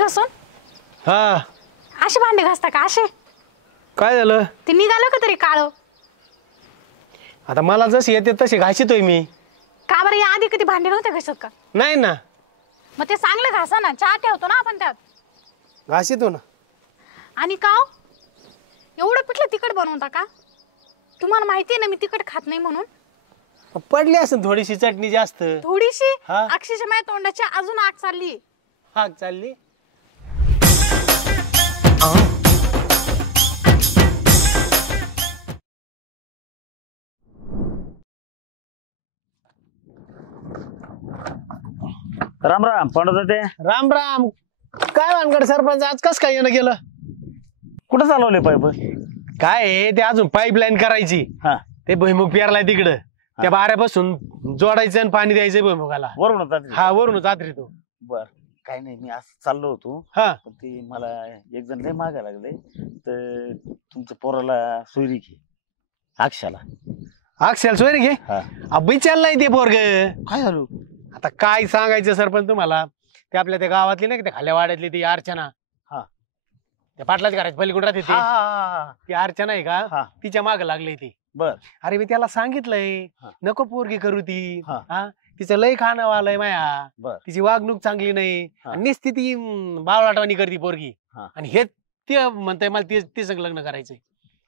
घासून? हा. असे भांडे घासता का असे? काय झालं? ते निघालं का तरी काळं? आता मला जसे येते तसे घासितोय मी. का बरं, या आधी कधी भांडे नव्हते घासत का? नाही ना. मग ते चांगलं घासा ना, चहा ठेवतो ना आपण त्यात. घासितो ना. आणि का एवढं पिठलं तिखट बनवता का? तुम्हाला माहिती आहे ना मी तिखट खात नाही म्हणून. पडली असेल थोडीशी चटणी जास्त. थोडीशी? हा. अक्षरशः माझ्या तोंडाची अजून आग चालली. हा चालली. राम राम पंडित ते. राम राम. काय वानगड सरपंच, आज कस काय येणं गेलं? कुठं चालवले पाईप? काय आहे ते, अजून पाईपलाईन करायची. हा ते भुईमुग पेरलाय तिकडं. त्या बाऱ्यापासून जोडायचं आणि पाणी द्यायचं भुईमुगाला. वरून होता. हा वरून जात्री तो. बर काही नाही, मी असं चाललो होतो. हा. पण ते मला एक जण लय मागा लागले, तर तुमच्या पोराला सोयरी घे अक्षाला. अक्षल सोयरी घे. हा. विचारलाय ते पोरग. काय झालं? आता काय सांगायचं सरपंच तुम्हाला, ते आपल्या त्या गावातली नाही का, त्या खाल्या वाड्यातली ती अर्चना. हा. त्या पाटलाच करायची पलीकडे राहते ती. ती अर्चना आहे हा. का, तिच्या माग लागली ती. बर. अरे मी त्याला सांगितलंय हा. नको पोरगी करू ती. हा. हा. तिचं लय खाणं आलंय माया. बर. तिची वागणूक चांगली नाही. हा. आणि नुसती ती बावळाटवाणी करती पोरगी. हा. आणि हे ते म्हणताय मला ती संग लग्न करायचंय.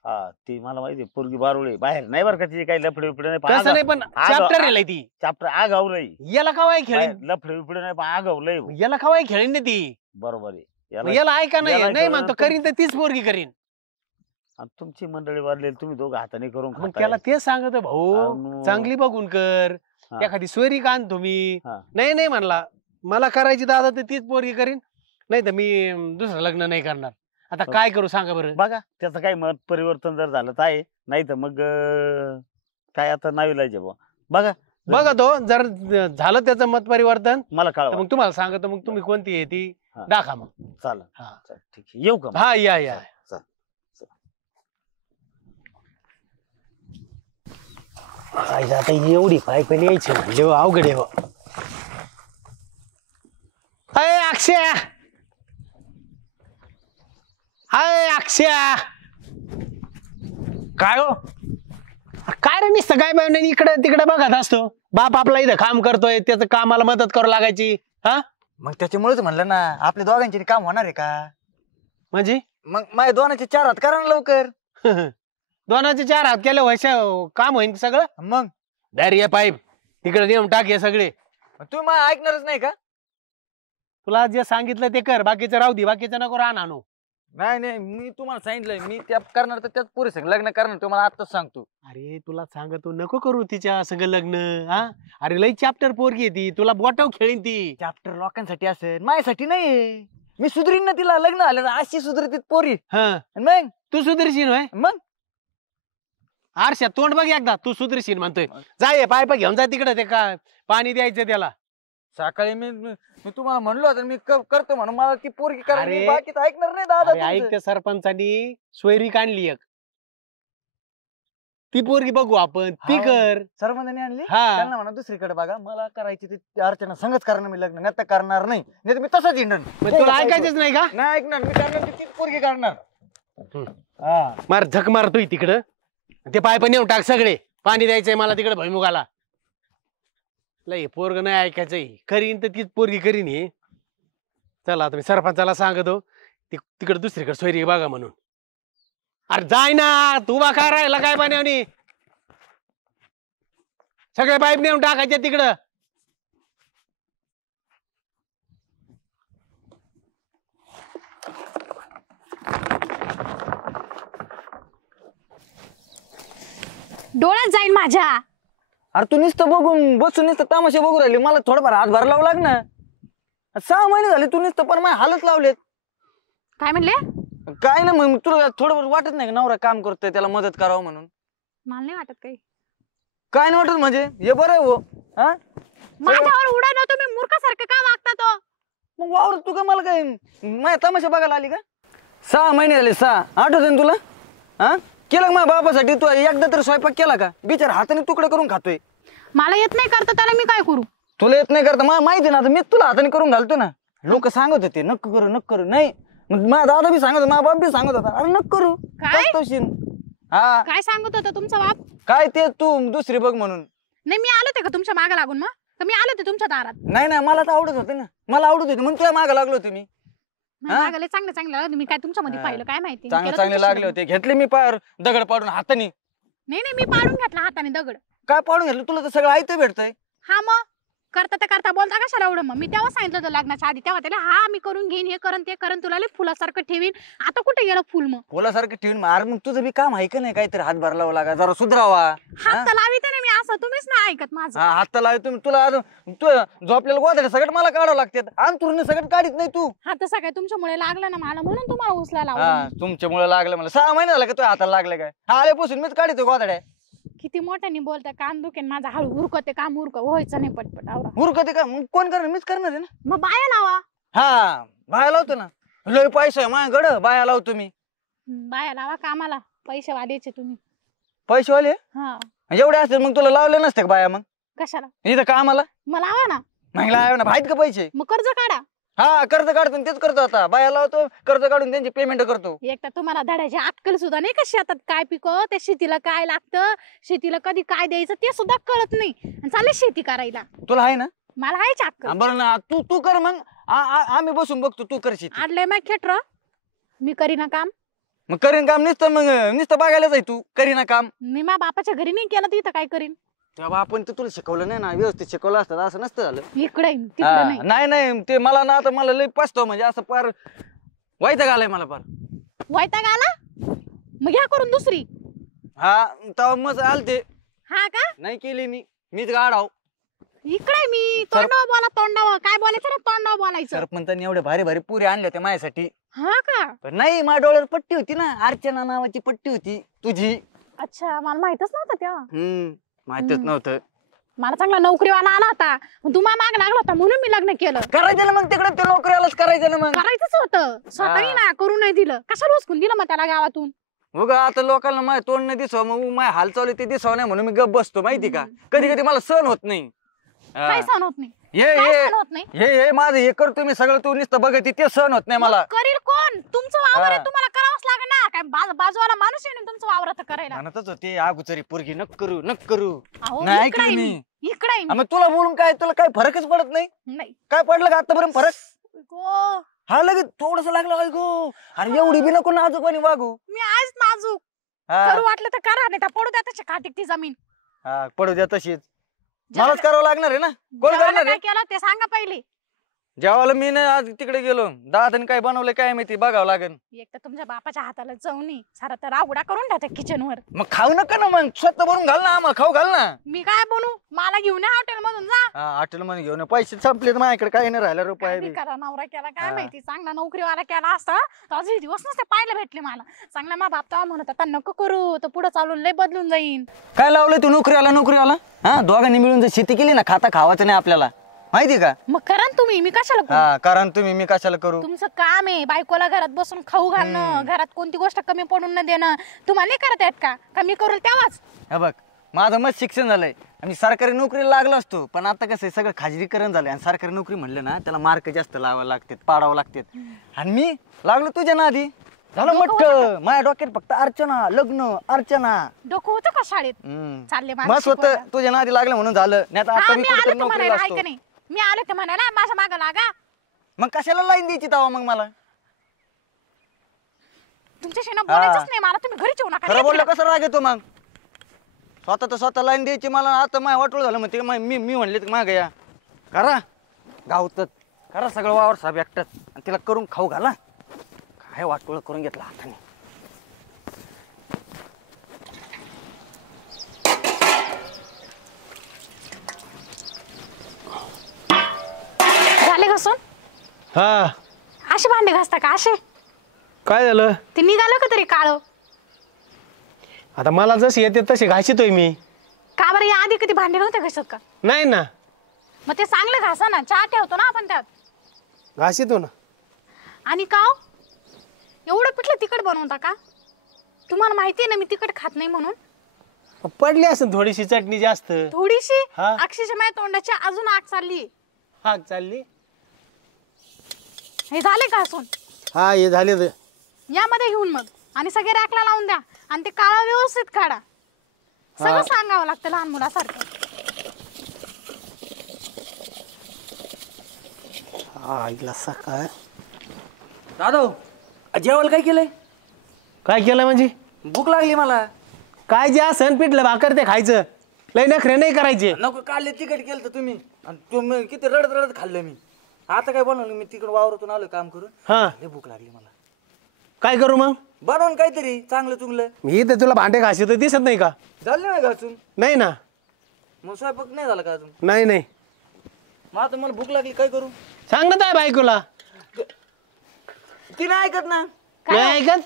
हा ती मला माहिती, पोरगी बारुळे बाहेर नाही बरं का, तिचे काही लफडे बिफडे नाही. तसं नाही, पण चॅप्टर आहे ती. चॅप्टर आगावलंय. याला कवाय खेळीन, लफडे बिफडे नाही पण आगावलंय. याला कवाय खेळीन ना ती. बरोबर आहे. याला ऐका नाही, याला नाही कळलं म्हणतो करीन तर तीच पोरगी करीन. आणि तुमची मंडळी वाढलेली, तुम्ही दोघं हाताने करून मग त्याला तेच सांगतो भाऊ, अनु. चांगली बघून कर. हा. एखादी सोयरी का आण तुम्ही. हा. नाही नाही म्हणला, मला करायची दादा तर तीच पोरगी करीन, नाही तर मी दुसरं लग्न नाही करणार. आता काय करू सांगा बरं. बघा त्याचं काही मत परिवर्तन जर झालं तर आहे, नाही तर मग काय आता नावीलाज आहे. बघा बघा तो जर झालं त्याचं मत परिवर्तन, मला तर कळवा. मग तुम्हाला सांगतो, मग तुम्ही कोणती आहे ती हा. दाखवा मग. चालेल. हा. चल, ठीक आहे. येऊ का मग? हा या या. चल. आता एवढी पाय पण यायची म्हणजे अवघड आहे. अय अक्षय, हाय अक्षय. काय हो? काय रे नुसतं काय पाहिजे इकडे तिकडे बघत असतो. बाप आपला इथं काम करतोय, त्याचं कामाला मदत करू लागायची. हा मग त्याच्यामुळेच म्हणलं ना, आपल्या दोघांचे काम होणार आहे का? म्हणजे मग माझ्या दोनाचे 4 हात करा ना लवकर. दोनाचे 4 हात केले व्हायच्या काम होईल सगळं. मग डायरी पाईप तिकडे नेऊन टाक हे सगळे. तुम्ही मला ऐकणारच नाही का? तुला जे सांगितलं ते कर, बाकीचं राहू दे, बाकीचं नको राहणार आणू. नाही नाही, मी तुम्हाला सांगितलंय, मी त्या करणार तर त्याच पुरे संग लग्न करणार, तुम्हाला आताच सांगतो. अरे तुला सांगतो नको करू तिच्या सगळं लग्न. हा अरे लई चॅप्टर पोरगी आहे ती, तुला बोटाव खेळीन ती. चॅप्टर लोकांसाठी असेल, माझ्यासाठी नाही. मी सुधरीन ना तिला, लग्न झालं ना अशी सुधरतीत पोरी. हा मग तू सुधरशील होय? मग आरशा तोंड बघ एकदा, तू सुधरशील म्हणतोय. जाय पायप घेऊन जा तिकडे, ते काय पाणी द्यायचं त्याला. सकाळी मी तुम्हाला म्हणलो होतं मी करतो म्हणून, मला ती पोरगी अरे. करायची, बाकीच ऐकणार नाही दादा. अरे ऐक, त्या सरपंचानी सोयरी काढली एक, ती पोरगी बघू आपण, ती हा. कर. सरपंचाने आणली, हा. त्यांना म्हणा दुसरीकडे बघा, मला करायची ती अर्चना संगच करणार मी लग्न, नाही तर करणार नाही. नाही तर मी तसंच हिंडण. मग तुला ऐकायचंच नाही का? नाही ऐकणार, मी करणार तीच पोरगी करणार. मार झक मारतोय तिकडं, ते पायप नेऊन टाक सगळे. पाणी द्यायचंय मला तिकडे भुईमुगाला. लय पोरग नाही ऐकायचंय, करीन तर तीच पोरगी करीन. हे चला आता मी सरपंचाला सांगतो, तिकडे दुसरीकडे सोयरी बघा म्हणून. अरे जाय ना, तू बा काय राहिला काय पाण्याने, सगळे पाईप नेऊन टाकायचे तिकडं. डोळ्यात जाईल माझ्या. अरे तू नुसतं बघून बसून नुसतं तमाशा बघू राहिली, मला थोडंफार हातभार लावू लाग ना. 6 महिने झाले तू नुसतं पण माझ्या हालत लावलेत. काय म्हणले? काय ना, मग तुला थोडंफार वाटत नाही का नवरा काम करतोय त्याला मदत करावं म्हणून? मला नाही वाटत काही. काय नाही वाटत म्हणजे? हे बरं आहे हो. हा माझ्यावर उडा ना, तुम्ही मूर्खासारखं का वागता तो? मग वावर तू का मला काय माझ्या तमाशा बघायला आली का? 6 महिने झाले. 6 आठवत ना तुला? हा केलं का माझ्या बापासाठी? तू एकदा तरी स्वयंपाक केला का? बिचार हाताने तुकडे करून खातोय. मला येत नाही करता, त्याला मी काय करू? तुला येत नाही करता मला माहिती ना, आता मी तुला हाताने करून घालतो ना. लोक सांगत होते नको करू नाही मग माझा दादा बी सांगत होता माझा बाप बी सांगत होता अरे नको करू काय? पस्तावशील. हा काय सांगत होता तुमचा बाप? काय ते तू दुसरी बघ म्हणून. नाही मी आले होते का तुमच्या मागे लागून? मग का मी आले होते तुमच्या दारात? नाही मला तर आवडत होते ना मला आवडत होते म्हणून तुला मागं लागलो होते मी. मागाले चांगले चांगले लागले. मी काय तुमच्यामध्ये हा. पाहिलं काय माहिती? मी चांगले केलं चांगले तुमच्याशी लागले लग्न. होते घेतले मी पार दगड पाडून हाताने. नाही मी पाडून घेतला हाताने दगड. काय पाडून घेतलं तुला तर सगळं ऐकतं भेटतंय. हा मग करता ते करता बोलता कशाला एवढं? मग मी तेव्हा सांगितलं होतं लग्नाच्या आधी तेव्हा त्याला हा मी करून घेईन हे करण ते करण तुला लई फुलासारखं ठेवीन. आता कुठे गेलं फुल? मग फुलासारखं ठेवून मार मग तुझं बी काम आहे का नाही काहीतरी हातभार लावा लागा जरा सुधरावा. हात तर लाविते ना मी असं तुम्हीच नाही ऐकत माझं. हा हात लाव तुम्ही तुला तू झोपलेलं गोदड्या सगळं मला काढावं लागतात अंतरून सगळं काढीत नाही तू. हात तर सगळं तुमच्यामुळे लागलं ना मला म्हणून तुम्हाला उचलायला हा लावलं. तुमच्यामुळे लागलं मला 6 महिने झालं का तुझ्या हाताला लागलं काय? हा आल्यापासून मीच काढतो गोदड्या. किती मोठ्याने बोलता कान दुखेन माझा. हळू उरकते काम व्हायचं नाही पटपट आवरा. मूर्खते का मग कोण करणार मीच करणार आहे ना. मग बाया लावा. हा बाया लावतो ना लय पैसा आहे माझ्याकडं बाया लावतो मी. बाया लावा कामाला. पैसे वाल्याचे तुम्ही. पैसेवाले हा एवढे असतील मग तुला लावले नसते का बाया? मग कशाला? इथं कामाला मग लावा ना. मग लाव ना आहेत का पैसे? मग कर्ज काढा. हा कर्ज काढतो तेच करतो आता बाया लावतो कर्ज काढून त्यांची पेमेंट करतो. एक तर तुम्हाला धड्याची अक्कल सुद्धा नाही का शेतात काय पिकव त्या शेतीला काय लागतं शेतीला कधी काय द्यायचं ते सुद्धा कळत नाही आणि चालले शेती करायला. तुला आहे ना? मला हायची अक्कल. बरं ना तू कर मग आम्ही बसून बघतो तू करशील. आडलंय मग खेटर मी करीना काम. मग करीन काम नुसतं बघायला जाय तू करीना काम. मी मा बापाच्या घरी नाही केलं तर इथं काय करीन? तेव्हा आपण तुला शिकवलं नाही ना व्यवस्थित शिकवलं असतं असं नसतं झालं. इकडे तिकडे नाही. नाही ते मला ना आता मला लय पाचतो म्हणजे असं पार वाईट घालाय मला पार. वैताग आला मग घ्या करून दुसरी. हा तेव्हा मग आलते हा का? नाही केली मीच गाडाव. इकडे मी तोंडावर बोला तोंडावर काय बोलायचं ना तोंडावर बोलायचं. सरपंचांनी एवढे भारी भारी पुरी आणले होते माझ्यासाठी. हा का? पण नाही माझ्या डोळ्यावर पट्टी होती ना अर्चना नावाची पट्टी होती तुझी. अच्छा मला माहितच नव्हतं तेव्हा. माहितच नव्हतं. मला चांगला नोकरीवाला आला होता तुम्हाला माग लागला होता म्हणून मी लग्न केलं. करायचं ना मग तिकडे ते नोकरीलाच करायचं ना मग. करायचंच होतं स्वतःही ना करू नाही दिलं. कशाला उचकून दिलं मग त्याला गावातून? उगा आता लोकांना माझ्या तोंड नाही दिसव मग माझ्या हाल चालू ते दिसव नाही म्हणून मी गप बसतो माहिती का. कधी कधी मला सहन होत नाही. काय सहन होत नाही? हे काय हे सहन होत नाही? हे माझं हे करतो मी सगळं तू नुसतं बघत ते सहन होत नाही मला. मग करील कोण? तुमचं वावर आहे हा. तुम्हाला करावंच लागेल ना. काय बाजूवाला माणूस आहे ना तुमचं वावरात करायला. म्हणतच होते अगोदरी पोरगी नक करू अहो, नाही इकडे आहे ऐकलं मी. इकडे आहे मी. मग तुला बोलून काय तुला काय फरकच पडत नाही? नाही काय पडलं का आतापर्यंत फरक? गो, हा लगेच थोडस लागलं काय गो अरे एवढी बी नको नाजूकपणे वागू. मी आज नाजूक. हा. करू वाटलं तर करा नाही तर पडू द्या त्याच्या काटिक ती जमीन. हा पडू द्या तशीच मलाच करावं लागणार आहे ना. कोण जेवायला करणार काय आहे? केलं ते सांगा पहिले. जेवायला मी ना आज तिकडे गेलो दादाने काय बनवलं काय माहिती बघावं लागेल. एक तर तुमच्या बापाच्या हाताला चवणी सारा तर रावडा करून ठेवते किचन वर. मग खाऊ नका ना मग स्वतः बनवून घाल ना आम्हाला खाऊ घाल ना. मी काय बनू? मला घेऊन हॉटेल मधून जा. हा हॉटेल मध्ये घेऊन पैसे संपले तर माझ्याकडे काही नाही राहिला रुपये काय बी. बी करा नवरा केला काय हा. माहिती. चांगला नोकरीवाला केला असता तर आज हे दिवस नसते पाहायला भेटले मला. चांगला मा बाप तेव्हा म्हणत आता नको करू तर पुढे चालून लय बदलून जाईन. काय लावलंय तू नोकरीवाला हा दोघांनी मिळून जर शेती केली ना खाता खावायचं नाही आपल्याला माहिती का. मग करा ना तुम्ही. मी कशाला करू? हा कारण तुम्ही मी कशाला करू. तुमचं काम आहे बायकोला घरात बसून खाऊ घालणं घरात कोणती गोष्ट कमी पडून न देणं. तुम्हाला नाही करता येत का? कमी करू तेव्हाच. हे बघ माझं मत शिक्षण झालंय आणि सरकारी नोकरीला लागलो असतो पण आता कसं आहे सगळं खाजगीकरण झालंय आणि सरकारी नोकरी म्हणलं ना त्याला मार्क जास्त लावावं लागतात पाडावं लागतात आणि मी लागलो तुझ्या ना आधी झालं डोकं मट्ट होतं माझ्या डोक्यात फक्त अर्चना लग्न अर्चना. डोकं होतं का शाळेत? चालले माझं मस्त होतं शिकवायला. तुझ्या नादी लागलं म्हणून झालं नाही आता हा मी मी कुठेतरी आले तर नोकरीला म्हणायला असतो. ऐक नाही. मी आले तर म्हणायला माझ्या मागं लागा. मग कशाला लाईन द्यायची तवा मग मला तुमच्याशी ना बोलायचंच नाही मला. तुम्ही घरीच येऊ नका. खरं बोललं कसं राग येतो मग स्वतः तर स्वतः लाईन द्यायची मला आता माझ्या वाटोळ झालं म्हणते मी म्हणले तर मागे या करा गावतात करा सगळं वावर साहेब एकटाच आणि तिला करून खाऊ घाला काय वाटोळ करून घेतला हाताने. झाले घासून? हा असे भांडे घासता का? असे काय झालं? ते निघालं का तरी काळ? आता मला जसे येते तसे घासितोय मी. का बरं या आधी कधी भांडे नव्हते घासत का? नाही ना मग ते चांगलं घासा ना. चहा ठेवतो ना आपण त्यात. घासितो ना. आणि का एवढं पिठलं तिखट बनवता का? तुम्हाला माहिती आहे ना मी तिखट खात नाही म्हणून. पडली असेल थोडीशी चटणी जास्त. थोडीशी हा. अक्षरशः माझ्या तोंडाची अजून आग चालली. हा चालली हे झाले का असून? हा हे झाले तर. यामध्ये घेऊन मग आणि सगळे रॅकला लावून द्या आणि ते काळा व्यवस्थित काढा. सगळं सांगावं लागतं लहान मुलासारखं. हा इथला सकाळ दादा जेवायला काय केलंय? काय केलं म्हणजे? भूक लागली मला. काय जे सण पिठलं भाकर ते खायचं, लय नखरे नाही करायचे. नको काढले तिकट केलं तुम्ही आणि तुम्ही किती रडत रडत खाल्लं मी. आता काय बनवलं मी तिकडे वावरातून आलो काम करून. हा लय भूक लागली मला. काय करू मग? बनवून काहीतरी चांगलं चुंगलं. मी तर तुला भांडे घासी तर दिसत नाही का? झालं नाही का अजून? नाही ना. मग स्वयंपाक नाही झाला का अजून? नाही नाही. मग आता मला भूक लागली काय करू? सांग ना काय बायकोला. ती नाही ऐकत ना. नाही ऐकत.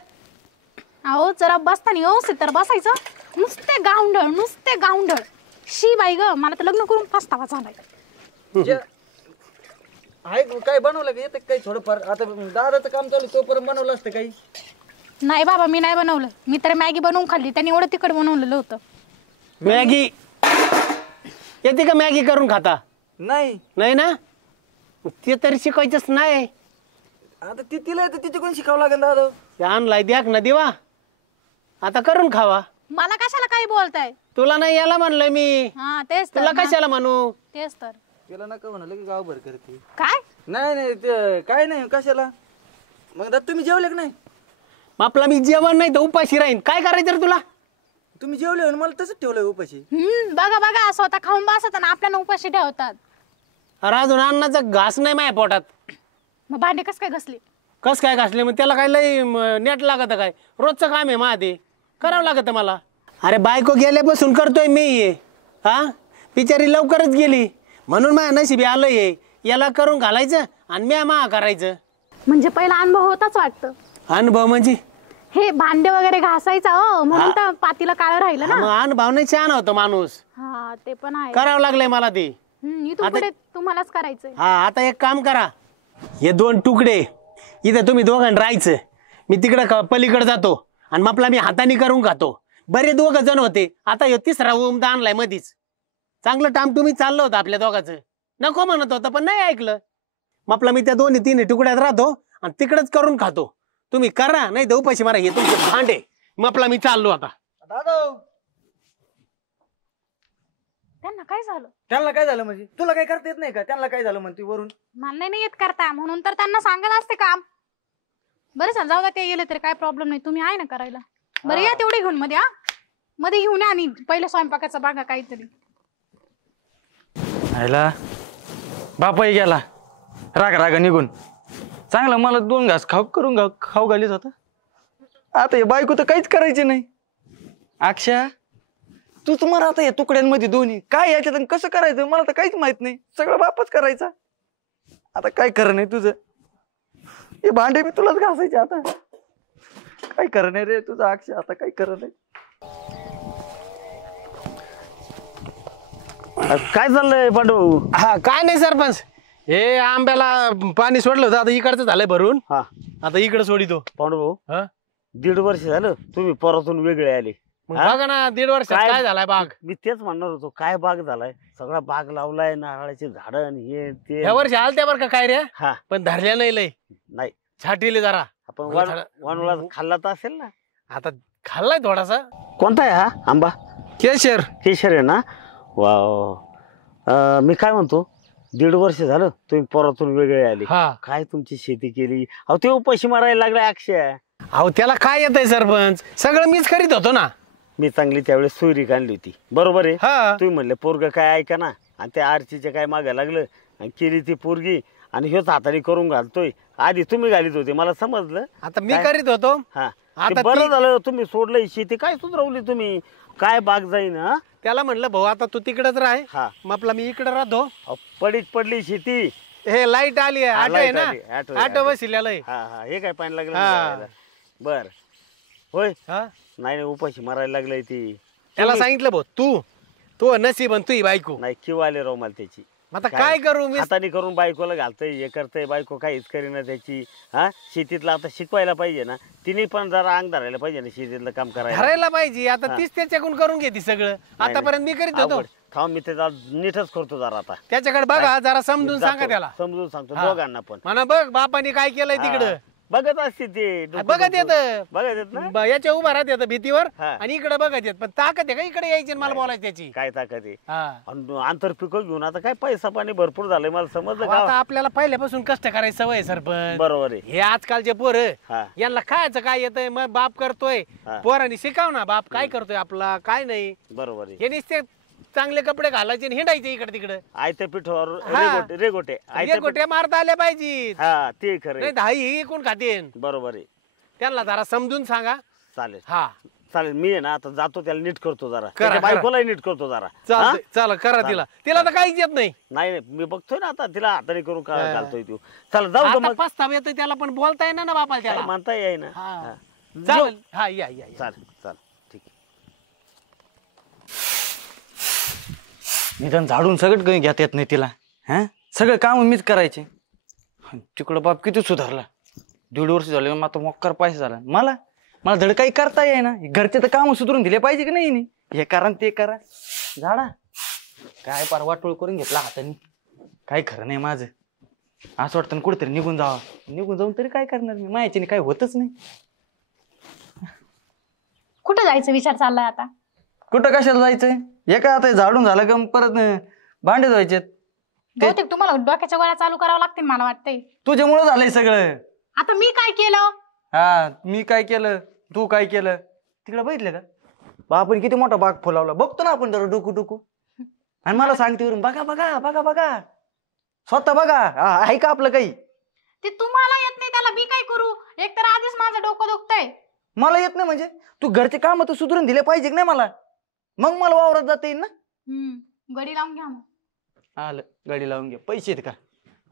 अहो जरा बसताना व्यवस्थित तर बसायचं. नुसते गावंढळ. शी बाई ग, मला तर लग्न करून पस्तावा झालाय. आहे काय बनवलं का? येतं काही थोडंफार. आता दादाचं काम चालू तोपर्यंत बनवलं असतं काही. नाही बाबा मी नाही बनवलं. मी तर मॅगी बनवून खाल्ली. त्यांनी एवढं तिखट बनवलेलं होतं. मॅगी येते का? मॅगी करून खाता? नाही नाही ना. ते तरी शिकायचंच नाही. आता ती तिला येतं तिथे कोण शिकावं लागेल दादा? ते आणलाय द्याक ना देवा, आता करून खावा. मला कशाला काही बोलताय? तुला नाही याला म्हणलं मी. हा तेच तर तुला ना. कशाला म्हणू? तेच तर. तिला नका म्हणाल की गावभर करते. काय? नाही नाही ते काय नाही कशाला. मग दादा तुम्ही जेवले का नाही? आपला मी जेवण नाही तर उपाशी राहीन. काय करायचं रे तुला? तुम्ही जेवले आणि मला तसंच ठेवलंय उपाशी. बघा बघा स्वतः खाऊन बसत आणि आपल्याला उपाशी ठेवतात. अरे अजून अन्नाचा घास नाही माझ्या पोटात. मग भांडे कस काय घसले? कस काय घासले? मग त्याला काय लय नेट लागत काय? रोजचं काम आहे मा ते करावं लागत मला. अरे बायको गेल्यापासून करतोय मी हे. हा बिचारी लवकरच गेली म्हणून माझ्या नशिबी आलं हे. याला करून घालायचं आणि म्या मा करायचं. म्हणजे पहिला अनुभव होताच वाटतं. अनुभव म्हणजे हे भांडे वगैरे घासायचा हो म्हणून तर पातीला काळं राहिलं ना. मग अनुभव नाही छान होतं माणूस. हा ते पण आहे. करावं लागलंय मला ते. इथून पुढे तुम्हालाच करायचंय. हा आता एक काम करा, हे 2 तुकडे इथं तुम्ही दोघांना राहायचं. मी तिकडं पलीकडे जातो आणि मपला मी हाताने करून खातो. बरे 2 जण होते, आता हे 3रा उमदा आणलाय मधीच. चांगलं टाम तुम्ही चाललं होतं आपल्या दोघांचं. नको म्हणत होतं पण नाही ऐकलं. मपला मी त्या 2-3 तुकड्यात राहतो आणि तिकडच करून खातो. तुम्ही करा नाही तर उपाशी मारा. हे तुमचे भांडे. मपला मी चाललो आता. दादा त्यांना काय झालं? त्यांना काय झालं म्हणजे? तुला काय करता येत नाही का? त्यांना काय झालं म्हणते वरून? मला नाही येत करता म्हणून तर त्यांना सांगत असते काम. बरं चल जाऊ द्या, ते गेले तरी काय प्रॉब्लेम नाही. तुम्ही आहे ना करायला. बरं या तेवढे घेऊन मध्ये. मध्ये घेऊन या आणि पहिल्या स्वयंपाकाचा बघा काहीतरी. आयला बापाही गेला रागा निघून. चांगला मला 2 घास खाऊ घालीत होता. आता हे बायको तर काहीच करायचे नाही. अक्षा तू तुम्हाला आता या तुकड्यांमध्ये दोन्ही काय याच्यात आणि कसं करायचं मला तर काहीच माहित नाही. सगळं बापच करायचा. आता काय खरं नाही तुझं. हे भांडे मी तुलाच घासायचे आता. काय खरं नाही रे तुझं अक्षा. आता काय खरं नाही. काय चाललंय पांडू? हा काय नाही सरपंच, हे आंब्याला पाणी सोडलं होतं, आता इकडचं झालंय भरून. हा आता इकडे सोडितो. पांडू भाऊ हा 1.5 वर्ष झालं तुम्ही परतून वेगळे आले. मग बघा ना 1.5 वर्षात काय झालाय बाग. मी तेच म्हणणार होतो, काय बाग झालाय. सगळा बाग लावलाय, नारळाची झाडं आणि हे ते. ह्या वर्षी आलत्या बरं का काय रे, हा पण धरल्या नाही लय. नाही छाटीले जरा. आपण मला थोडं- वानुळा खाल्ला तर असेल ना. आता खाल्लाय थोडासा. कोणता आहे हा आंबा? केशर. केशर आहे ना. वाव. मी काय म्हणतो, 1.5 वर्ष झालं तुम्ही परतून वेगळे आले. हा काय तुमची शेती केली? अहो ते उपाशी मारायला लागलाय अक्षय. अहो त्याला काय येतंय सरपंच, सगळं मीच करीत होतो ना. मी चांगली त्यावेळेस सोयरीक आणली होती, बरोबर आहे. हा तुम्ही म्हणले पोरग काय ऐका ना, आणि त्या आरचीच्या काय मागे लागलं आणि केली ती पोरगी, आणि ह्योच हाताने करून घालतोय. आधी तुम्ही घालीत होते मला समजलं. आता मी काय? करीत होतो. हा आता ते बरं ती- झालं तुम्ही सोडलं ही शेती. काय सुधरवली तुम्ही, काय बाग जाईन. हा त्याला म्हणलं भाऊ आता तू तिकडच राह, हा मग आपला मी इकडे राहतो. अहो, पडीत पडली शेती. हे लाईट आली आहे, हा, ऑटो आहे light ना, आली, auto आहे, ऑटो auto. बसलेलं आहे. हा हा हे काय पाणी लागलं हा. ना जायला. बर होय. हा नाही नाही उपाशी मारायला लागलंय ती. त्याला तुम्ही- सांगितलं भाऊ तू नसीब आणि तू ही बायको. नाही किंवा आले राव मला त्याची. मग आता काय करू मी. हाताने करून बायकोला घालतय, हे करतय. बायको काहीच करीना त्याची. हा शेतीतला आता शिकवायला पाहिजे ना, तिने पण जरा अंग धरायला पाहिजे ना शेतीतलं काम करायला. धरायला पाहिजे. आता हा. तीच त्याच्याकडून करून घेते सगळं. आतापर्यंत मी करीत होतो. अवघड. थांब मी त्याचा नीटच करतो जरा आता त्याच्याकडे बघा जरा समजून सांगा जातो, त्याला समजून सांगतो हा. दोघांना पण म्हणा बघ बापाने काय केलंय तिकडं बघत असते ते बघत येत बघत येत ना याच्या उभा राहत येत भीतीवर हा. आणि इकडे बघत येत पण ताकद आहे का इकडे यायची आणि मला बोलायची त्याची काय ताकद आहे हा आणि आंतरपिकं घेऊन आता काय पैसा पाणी भरपूर झालंय मला समजलं अहो, आता का आपल्याला पहिल्यापासून कष्ट करायची सवय आहे सरपंच बरोबर आहे हे आजकालचे पोर हा यांना खायचं काय येतंय मग बाप करतोय हा. पोरांनी शिकाव ना बाप काय करतोय आपला काय नाही बरोबर आहे हे नुसते चांगले कपडे घालायचे आणि हिंडायचे इकडे तिकडे आयत्या पिठावर हा. रेगोटे आयत्या गोट्या मारता आल्या पाहिजे हा ते खरं नाही आहे. दहाही कोण खातेन बरोबर आहे त्यांना जरा समजून सांगा चालेल हा चालेल मी आहे ना आता जातो त्याला नीट करतो जरा करा, त्याच्या करा. बायकोलाही नीट करतो जरा हा? चालतंय चला करा तिला तिला तर काहीच येत नाही नाही नाही मी बघतोय ना आता तिला हाताने करून हा. घालतोय तू चला जाऊ का आता मग पस्ताव येतोय त्याला पण बोलता येणार ना बापाला काय त्याला म्हणता येई ना हा. हा. चालेल हा या या या. चालेल चालेल ठीक आहे निदान झाडून सगळं काही घेता येत नाही तिला हा सगळं काम मीच करायचे तिकडं बाप किती सुधारला 1.5 वर्ष झाले मग आता मोक्कार पैसा झाला मला धड काही करता येई ना घरचे तर काम सुधरून दिले पाहिजे की नाही हे करा न ते करा झाडा काय पार वाटोळ करून घेतला हाताने काय खरं नाही माझं असं वाटतं ना कुठेतरी निघून जाऊन तरी काय करणार मी मायाच्याने काय होतच नाही कुठं जायचं विचार चाललाय आता? कुठं कशाला जायचंय एका आता झाडून झालं का मग परत भांडे धुवायचे बहुतेक तुम्हाला डोक्याच्या गोळ्या चालू करावं लागतील मला वाटतंय. तुझ्यामुळं झालंय सगळं आता मी काय केलं? हा मी काय केलं तू काय केलं तिकडे बघितलं का बापन किती मोठा बाग फुलावला बघतो ना आपण जरा डुकू आणि मला सांगते वरून बघा स्वतः बघा आहे का आपलं काही ते तुम्हाला येत नाही त्याला मी काय करू? एक तर आधीच माझं डोकं दुखतंय. मला येत नाही म्हणजे तू घरचे काम तर सुधरून दिले पाहिजे की नाही मला मग मला वावरात जाता येईल ना गडी लावून घ्या मग. आलं गाडी लावून घे पैसे आहेत का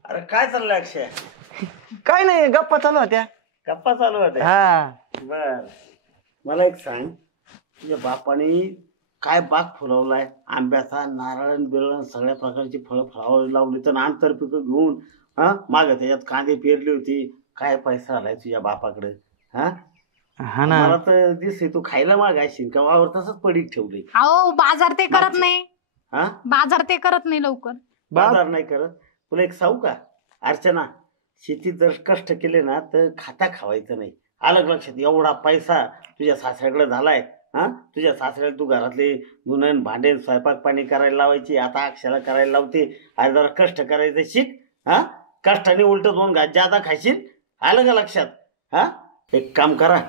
अरे काय चाललंय अक्षय काय नाही गप्पा चालू होत्या गप्पा चालू होते हा बर मला एक सांग तुझ्या बापाने काय बाग फुलवलाय आंब्याचा नारळ बिरळ सगळ्या प्रकारची फळं फळावं लावली तर आंतरपिकं घेऊन हा माग त्याच्यात कांदे पेरली होती काय पैसा आलाय तुझ्या बापाकडे हा हा ना मला तर दिसते तू खायला मागायशील का वावर तसंच पडीक ठेवले अहो बाजार ते करत नाही. हा बाजार ते करत नाही लवकर. बाजार नाही करत तुला एक सांगू का अर्चना शेतीत जर कष्ट केले ना तर खाता खावायचं नाही अलग लक्षात एवढा पैसा तुझ्या सासऱ्याकडे झालाय हा तुझ्या सासऱ्याला तू घरातले धुणं भांडे स्वयंपाक पाणी करायला लावायची आता अक्षराला करायला लावते आज जरा कष्ट करायचं शिक हा कष्टाने उलट 2 घास जादा खाशील आलं का लक्षात हा एक काम करा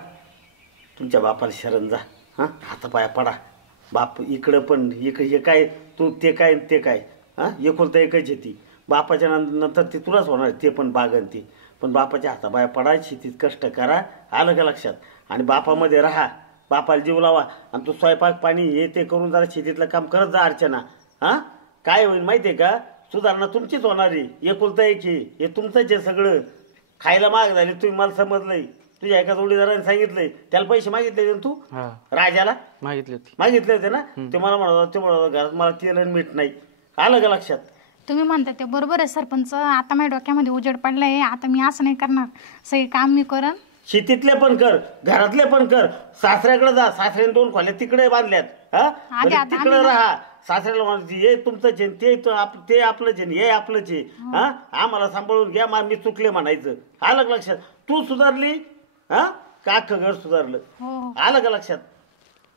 तुमच्या बापाला शरण जा हा हातापाया पडा बाप इकडं पण हे काय तू ते काय हा एकुलता एकच येते बापाच्या नंतर ते तुलाच होणार ते पण बागन ते पण बापाच्या हातापाया पडा शेतीत कष्ट करा आलं का लक्षात आणि बापामध्ये राहा बापाला जीव लावा आणि तू स्वयंपाक पाणी हे ते करून जरा शेतीतलं काम करत जा अर्चना हा काय होईल माहितीये का सुधारणा तुमचीच होणार आहे एकुलता एक हे तुमचंच आहे सगळं खायला माग झाली तुम्ही मला समजलंय तुझ्या एका जोडीदाराने सांगितलंय त्याला पैसे मागितले तू राजाला मागितले होते ना ते मला म्हणत घरात मला तेल आणि मीठ नाही आलं का लक्षात तुम्ही म्हणता ते बरोबर आहे सरपंच. आता माझ्या डोक्यामध्ये उजेड पडलाय. आता मी असं नाही करणार. सगळे काम मी करन. शेतीतले पण कर घरातले पण कर सासऱ्याकडे जा सासऱ्याने 2 खोल्या तिकडे बांधल्यात हा तिकडे राहा सासऱ्याला म्हणायचं हे तुमचंच आहे ते आपलंच आहे हे आपलंच आहे हा आम्हाला सांभाळून घ्या मी चुकले म्हणायचं आलं का लक्षात तू सुधारली हा का घर सुधारलं हो आलं का लक्षात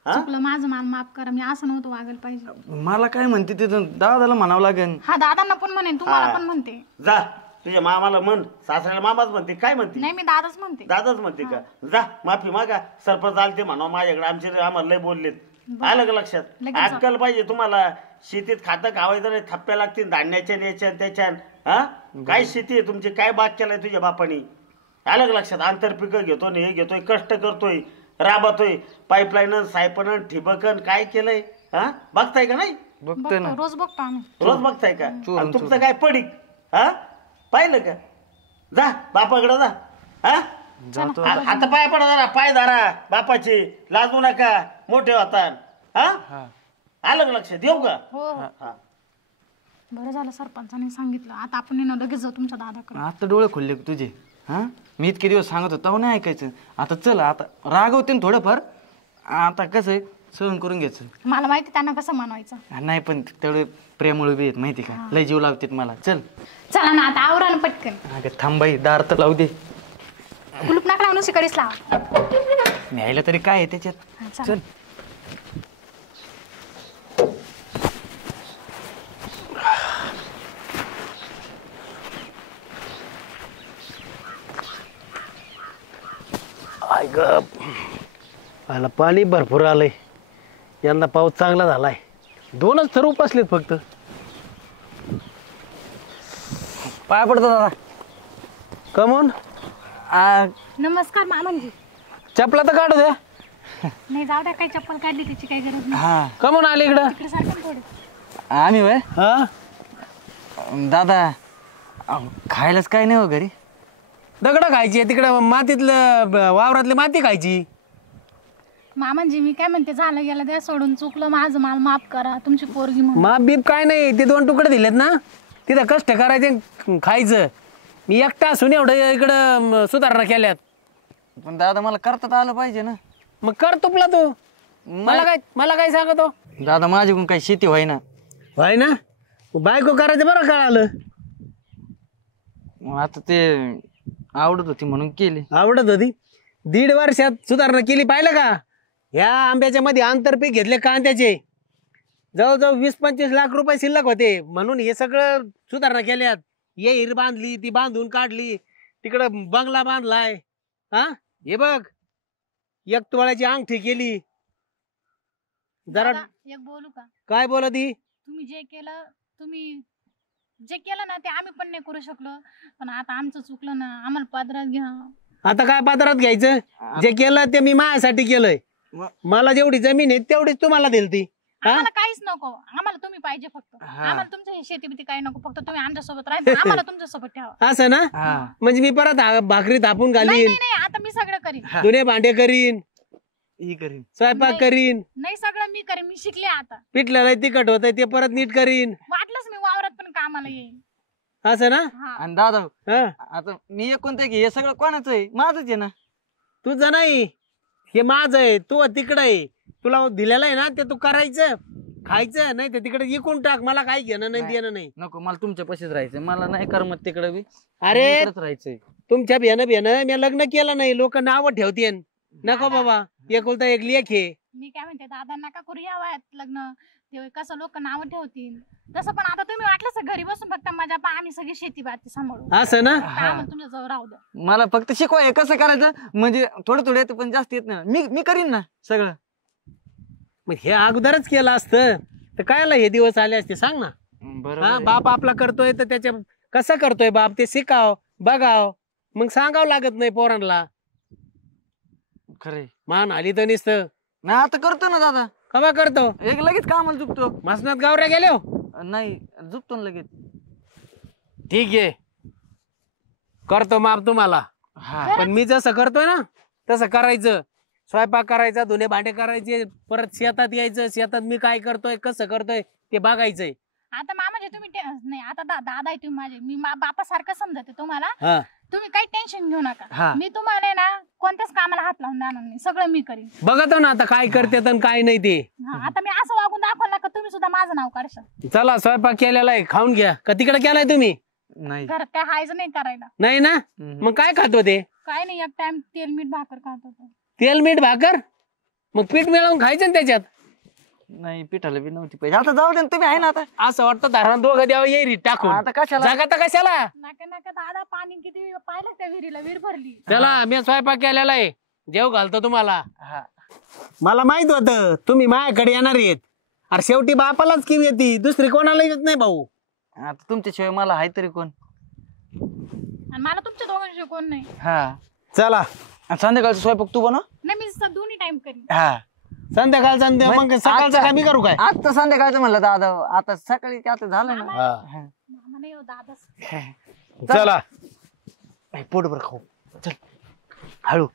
चुकलं माझं मला माफ करा. मी असं नव्हतं वागायला पाहिजे. मला काय म्हणते तिथं दादाला म्हणावं लागेल. हा दादांना पण म्हणेन तुम्हाला पण म्हणते. जा तुझ्या मामाला म्हण सासऱ्याला मामाच म्हणते काय म्हणते नाही मी दादाच म्हणते. दादाच म्हणते का जा माफी मागा सरपंच आलते म्हणा माझ्याकडे आम्हाला लय बोललेत आलं का लक्षात अक्कल पाहिजे तुम्हाला शेतीत खातं खावायचं नाही थप्प्या लागतील धान्याच्या याच्या त्याच्या हा काय शेती आहे तुमची काय बाग केलाय तुझ्या बापानी आलं का लक्षात आंतरपिकं घेतो हे घेतोय कष्ट करतोय राबतोय पाईपलाईन सायपन ठिबकन काय केलंय हा बघताय का नाही बघतोय ना रोज बघतो आम्ही. रोज बघताय का आणि तुमचं काय पडीक हा पाहिलं का जा बापाकडे जा हा जातो हात पाय पडा जरा पाय धरा बापाचे लाजू नका मोठे होतात हा आलं का लक्षात येऊ का हो हा बरं झालं सरपंचाने सांगितलं. आता आपण लगेच जाऊ तुमच्या दादाकडे. आता डोळे खोलले का तुझे हा मी इतके दिवस सांगत होतो नाही ऐकायचं आता चल आता रागवते ना थोडंफार आता कसं आहे सहन करून घ्यायचं. मला माहिती त्यांना कसं मानवायचं. नाही पण तेवढे प्रेमळ बी आहेत माहिती का, लय जीव लावतात मला. चल चला ना आता आवरा ना पटकन. अगं थांब बाई, दार तर लावू दे. कुलूप नाक लावून शिकाडीच लावा. न्यायला तरी काय आहे त्याच्यात. हा, चला. चल. आय ग आला पाणी भरपूर आलंय. यंदा पाऊस चांगला झालाय. 2च थर उपसलेत फक्त. पाया पडतो दादा. कमून नमस्कार मामांजी. चपला तर काढू द्या. नाही जाऊ द्या, काही चप्पल काढली त्याची काही गरज नाही. हा कमून आले इकडं. तिकडे सारखं थोडं. आम्ही वय हा दादा खायलाच काय नाही हो घरी. दगड खायची तिकडं, मातीतलं वावरातली माती खायची. मामांजी मी काय म्हणते, झालं गेलं द्या सोडून, चुकलं माझं, मला माफ करा, तुमची पोरगी म्हणून. माप बीप काय नाही. ते 2 तुकडे दिलेत ना, तिथं कष्ट करायचे खायचं. मी एकटा असून एवढं इकडं सुधारणा केल्यात. पण दादा मला करता आलं पाहिजे ना. मग कर तुपला तू. मला काय सांगतो दादा माझ्याकडून काही शेती व्हायना. भाई ना, बायको करायचं बरं कळालं. मग आता ते आवडत होती म्हणून केली. आवडत होती. 1.5 वर्षात सुधारणा केली पाहिलं का. ह्या आंब्याच्या मध्ये आंतरपीक घेतले कांद्याचे, जवळजवळ 20-25 लाख रुपये शिल्लक होते. म्हणून हे सगळं सुधारणा केल्यात. येहीर बांधली, ती बांधून काढली, तिकडं बंगला बांधलाय. हा हे बघ, 1 तोळ्याची अंगठी केली. जरा दादा, एक बोलू का. काय बोलत ही. तुम्ही जे केलं ना ते आम्ही पण नाही करू शकलो, पण आता आमचं चुकलं ना, आम्हाला पदरात घ्या. आता काय पात्रात घ्यायचं. जे केलं ते मी माझ्यासाठी केलंय. मला जेवढी जमीन आहे तेवढीच तुम्हाला दिली ती. आम्हाला काहीच नको, आम्हाला तुम्ही पाहिजे फक्त. आम्हाला तुमच्या शेती काही नको, फक्त तुम्ही आमच्यासोबत राहायचं, आम्हाला तुमच्यासोबत ठेवा. असं ना. हा म्हणजे मी परत भाकरी थापून नाही घालीन, नाही नाही, आता मी सगळं करीन. धुणे भांडे करीन, ही करीन. स्वयंपाक नाही. करीन, नाही सगळं मी करीन, मी शिकले आता. पिठलं तिखट होतंय ते परत नीट करीन. वाटलंच मी वावरात पण कामाला येईन. असं ना. हा. आणि दादा हा आता मी एक कोणतं की हे सगळं कोणाचं आहे, माझंच आहे ना. तुझं नाही, हे माझं आहे. तू तिकडं आहे, तुला दिलेलं आहे ना ते तू करायचं, खायचं. नाही तर तिकडे विकून टाक. मला काही घेणं नाही, देणं नाही. नको, मला तुमच्या पशीच राहायचंय. मला नाही करमत तिकडे बी. अरे इकडेच राहायचंय. तुमच्या भेनं मी लग्न केलं नाही, लोक नावं ठेवतील. नको बाबा, एकुलता एक लेख आहे. मी काय म्हणते, दादा नका करू या वयात लग्न, ते कसं लोक नाव ठेवतील. तसं पण आता तुम्ही वाटलं घरी बसून फक्त मजा पा, आम्ही सगळी शेती बाती सांभाळू. असं ना. आम्हाला तुमच्या जवळ राहू द्या. मला फक्त शिकवाय कसं करायचं, म्हणजे थोडं थोडं येतं पण जास्त येत नाही. मी करीन ना सगळं. मग हे अगोदरच केलं असतं तर कायला हे दिवस आले असते सांग ना. बरोबर हा आहे. बाप आपला करतोय तर त्याच्या कसं करतोय बाप ते शिकाव बघाव, मग सांगावं लागत नाही पोरांना. खरे मान आली तर नुसतं नाही आता करतो ना दादा. कवा करतो. एक लगेच कामाला झुकतो. मसनात गावऱ्या गेलो. नाही झुकतो ना लगेच. ठीक आहे, करतो माप तुम्हाला. हा पण मी जसं करतोय ना तसं करायचं. स्वयंपाक करायचा, धुणे भांडे करायचे, परत शेतात यायचं. शेतात मी काय करतोय कसं करतोय ते बघायचंय. आता मामाजी तुम्ही नाही, आता दादा आहे तुम्ही माझे, मी बापासारखं समजते तुम्हाला. हा तुम्ही काही टेन्शन घेऊ नका. हा. मी तुम्हाला आहे ना कोणत्याच कामाला हात लावून देणार नाही, सगळं मी करीन. बघतो ना आता काय करते आणि काय नाही ते. हा, आता मी असं वागून दाखवलं का तुम्ही सुद्धा माझं नाव काढशाल. चला स्वयंपाक केलेला आहे, खाऊन घ्या. का तिकडे केलाय तुम्ही. नाही. घरात काय हायचं नाही करायला. नाही ना. मग काय खातो ते. काय नाही, एक टाइम तेल मीठ भाकर खातो. तेल मीठ भाकर. मग पीठ मिळवून खायचं ना त्याच्यात. नाही पिठाला बी नव्हती पाहिजे. आता जाऊ दे ना, तुम्ही आहे ना आता. असं वाटतं धारण दोघं द्यावं येईल टाकून. आता कशाला. जागा तर कशाला. नका नका दादा, पाणी किती पाहिलं त्या विहिरीला, विहीर भरली. चला मी स्वयंपाक केलेला आहे, जेव घालतो तुम्हाला. हा मला माहित होतं तुम्ही माझ्याकडे येणार आहेत. अरे शेवटी बापालाच किव येते, दुसरी कोणाला येत नाही भाऊ. आता तुमच्याशिवाय मला आहे तरी कोण. आणि मला तुमच्या दोघांशी कोण नाही. हा चला आणि संध्याकाळचा स्वयंपाक तू बनव. नाही मी दोन्ही टाइम करीन. हा संध्याकाळचा मग सकाळचं काय मी करू काय. आता संध्याकाळचं म्हणलं दादा, आता सकाळी आता झालं ना. हा. मामा नाही हो, दादाच. चला पोटभर खाऊ. चल हळू.